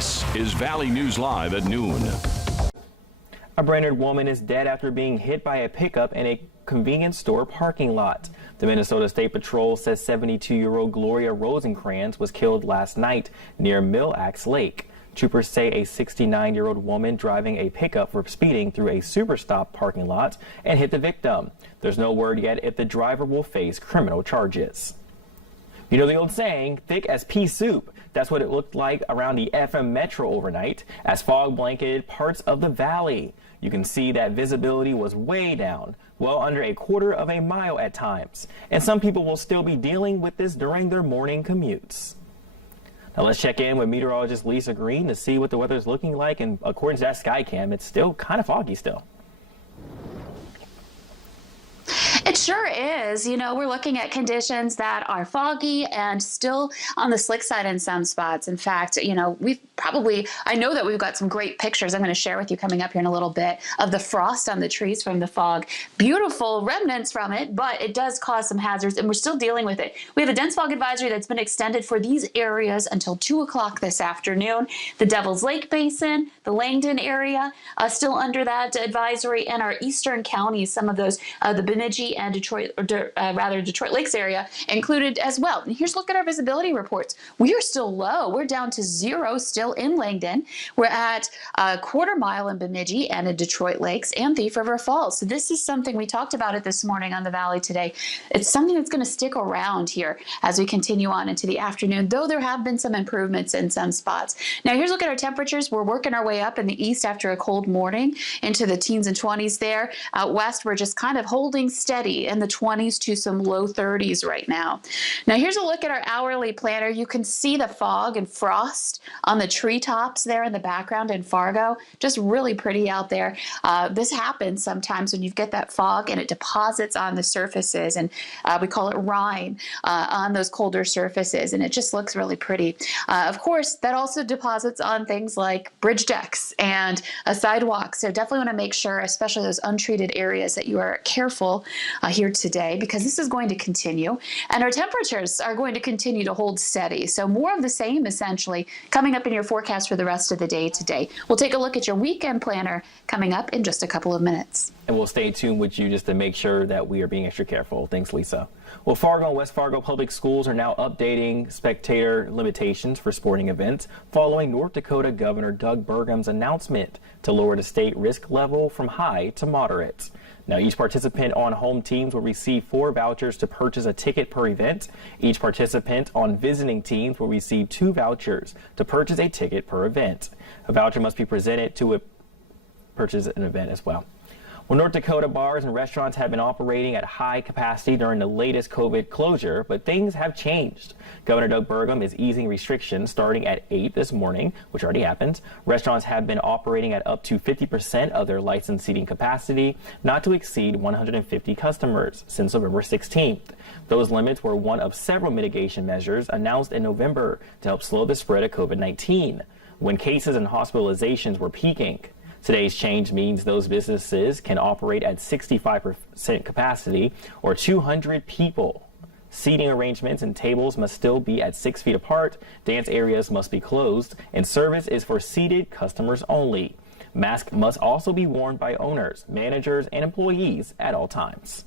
This is Valley News Live at noon. A Brainerd woman is dead after being hit by a pickup in a convenience store parking lot. The Minnesota State Patrol says 72-year-old Gloria Rosenkrantz was killed last night near Mill Axe Lake. Troopers say a 69-year-old woman driving a pickup for speeding through a Superstop parking lot and hit the victim. There's no word yet if the driver will face criminal charges. You know the old saying, thick as pea soup. That's what it looked like around the FM Metro overnight as fog blanketed parts of the valley. You can see that visibility was way down, well under a quarter of a mile at times. And some people will still be dealing with this during their morning commutes. Now let's check in with meteorologist Lisa Green to see what the weather is looking like. And according to that Skycam, it's still kind of foggy still. It sure is. You know, we're looking at conditions that are foggy and still on the slick side in some spots. In fact, you know, I know that we've got some great pictures I'm going to share with you coming up here in a little bit of the frost on the trees from the fog. Beautiful remnants from it, but it does cause some hazards and we're still dealing with it. We have a dense fog advisory that's been extended for these areas until 2 o'clock this afternoon. The Devil's Lake Basin, the Langdon area, still under that advisory, and our eastern counties, some of those, the Bemidji and Detroit Lakes area included as well. And here's a look at our visibility reports. We are still low. We're down to 0 still in Langdon. We're at a quarter mile in Bemidji and in Detroit Lakes and Thief River Falls. So this is something we talked about it this morning on the Valley today. It's something that's going to stick around here as we continue on into the afternoon, though there have been some improvements in some spots. Now here's a look at our temperatures. We're working our way up in the east after a cold morning into the teens and 20s there. Out west, we're just kind of holding steady in the 20s to some low 30s right now. Now here's a look at our hourly planner. You can see the fog and frost on the treetops there in the background in Fargo. Just really pretty out there. This happens sometimes when you get that fog and it deposits on the surfaces, and we call it rime on those colder surfaces, and it just looks really pretty. Of course, that also deposits on things like bridge decks and sidewalks. So definitely want to make sure, especially those untreated areas, that you are careful here today, because this is going to continue and our temperatures are going to continue to hold steady. So more of the same essentially coming up in your forecast for the rest of the day today. We'll take a look at your weekend planner coming up in just a couple of minutes. And we'll stay tuned with you just to make sure that we are being extra careful. Thanks, Lisa. Well, Fargo and West Fargo public schools are now updating spectator limitations for sporting events following North Dakota Governor Doug Burgum's announcement to lower the state risk level from high to moderate. Now, each participant on home teams will receive 4 vouchers to purchase a ticket per event. Each participant on visiting teams will receive 2 vouchers to purchase a ticket per event. A voucher must be presented to purchase an event as well. Well, North Dakota bars and restaurants have been operating at high capacity during the latest COVID closure, but things have changed. Governor Doug Burgum is easing restrictions starting at 8 this morning, which already happened. Restaurants have been operating at up to 50% of their licensed seating capacity, not to exceed 150 customers, since November 16th. Those limits were one of several mitigation measures announced in November to help slow the spread of COVID-19, when cases and hospitalizations were peaking. Today's change means those businesses can operate at 65% capacity or 200 people. Seating arrangements and tables must still be at 6 feet apart, dance areas must be closed, and service is for seated customers only. Masks must also be worn by owners, managers, and employees at all times.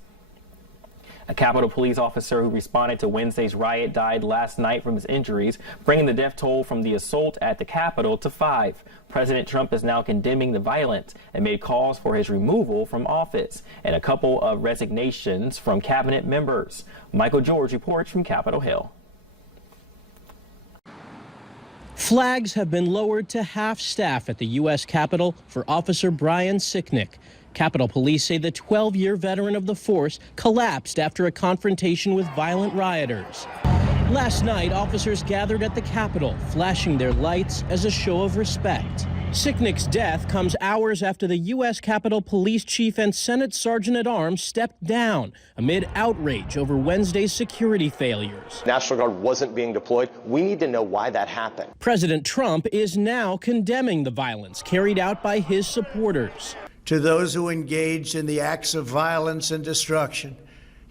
A Capitol police officer who responded to Wednesday's riot died last night from his injuries, bringing the death toll from the assault at the Capitol to 5. President Trump is now condemning the violence and made calls for his removal from office and a couple of resignations from cabinet members. Michael George reports from Capitol Hill. Flags have been lowered to half staff at the U.S. Capitol for Officer Brian Sicknick. Capitol Police say the 12-year veteran of the force collapsed after a confrontation with violent rioters. Last night, officers gathered at the Capitol, flashing their lights as a show of respect. Sicknick's death comes hours after the U.S. Capitol Police Chief and Senate Sergeant-at-Arms stepped down amid outrage over Wednesday's security failures. National Guard wasn't being deployed. We need to know why that happened. President Trump is now condemning the violence carried out by his supporters. To those who engaged in the acts of violence and destruction,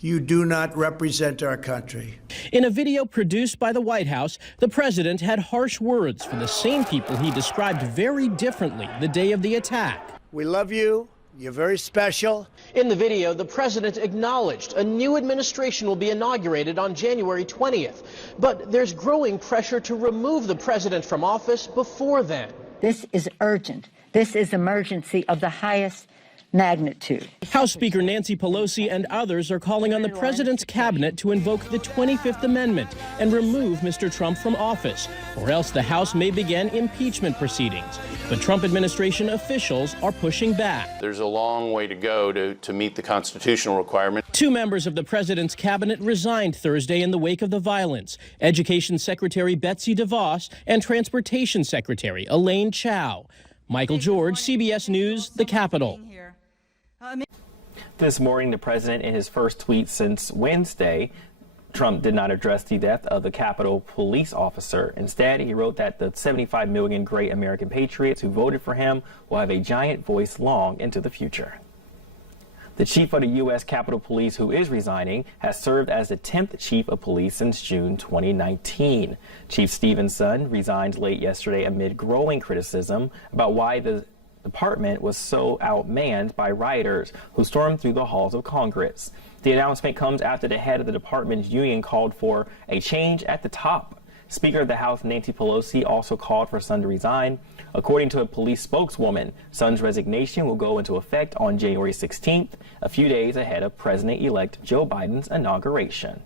You do not represent our country. In a video produced by the White House, the president had harsh words for the same people he described very differently the day of the attack. We love you. You're very special. In the video, the president acknowledged a new administration will be inaugurated on January 20th. But there's growing pressure to remove the president from office before then. This is urgent. This is emergency of the highest magnitude. House Speaker Nancy Pelosi and others are calling on the president's cabinet to invoke the 25th Amendment and remove Mr. Trump from office, or else the House may begin impeachment proceedings. But Trump administration officials are pushing back. There's a long way to go to meet the constitutional requirement. Two members of the president's cabinet resigned Thursday in the wake of the violence: Education Secretary Betsy DeVos and Transportation Secretary Elaine Chao. Michael George, CBS News, the Capitol. This morning, the president, in his first tweet since Wednesday, Trump did not address the death of the Capitol police officer. Instead, he wrote that the 75 million great American patriots who voted for him will have a giant voice long into the future. The chief of the U.S. Capitol Police, who is resigning, has served as the 10th chief of police since June 2019. Chief Stevenson resigned late yesterday amid growing criticism about why the department was so outmanned by rioters who stormed through the halls of Congress. The announcement comes after the head of the department's union called for a change at the top. Speaker of the House Nancy Pelosi also called for Sun to resign. According to a police spokeswoman, Sun's resignation will go into effect on January 16th, a few days ahead of President-elect Joe Biden's inauguration.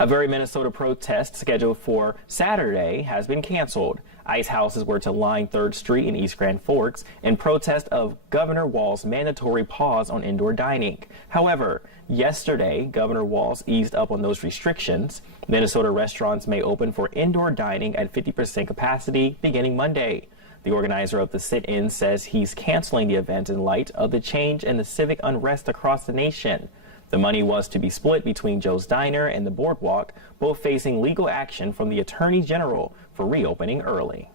A very Minnesota protest scheduled for Saturday has been canceled. Ice houses were to line 3rd Street in East Grand Forks in protest of Governor Walz's mandatory pause on indoor dining. However, yesterday, Governor Walz eased up on those restrictions. Minnesota restaurants may open for indoor dining at 50% capacity beginning Monday. The organizer of the sit-in says he's canceling the event in light of the change in the civic unrest across the nation. The money was to be split between Joe's Diner and the Boardwalk, both facing legal action from the Attorney General for reopening early.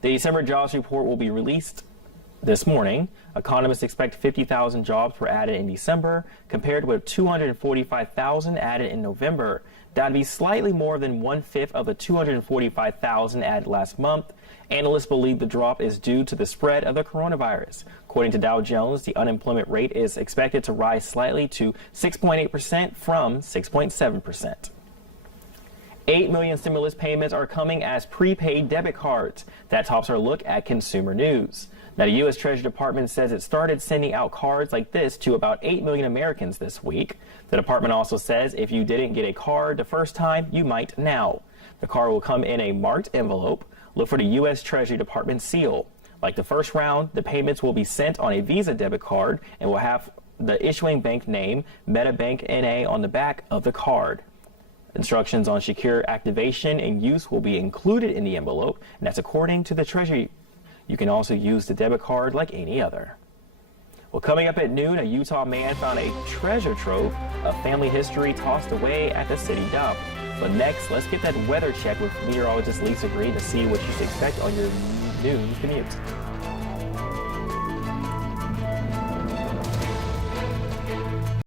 The December jobs report will be released this morning. Economists expect 50,000 jobs were added in December, compared with 245,000 added in November. That would be slightly more than 1/5 of the 245,000 added last month. Analysts believe the drop is due to the spread of the coronavirus. According to Dow Jones, the unemployment rate is expected to rise slightly to 6.8% from 6.7%. 8 million stimulus payments are coming as prepaid debit cards. That tops our look at consumer news. Now, the U.S. Treasury Department says it started sending out cards like this to about 8 million Americans this week. The department also says if you didn't get a card the first time, you might now. The card will come in a marked envelope. Look for the U.S. Treasury Department seal. Like the first round, the payments will be sent on a Visa debit card and will have the issuing bank name, MetaBank NA, on the back of the card. Instructions on secure activation and use will be included in the envelope, and that's according to the Treasury. You can also use the debit card like any other. Well, coming up at noon, a Utah man found a treasure trove of family history tossed away at the city dump. But next, let's get that weather check with meteorologist Lisa Green to see what you should expect on your noon commute.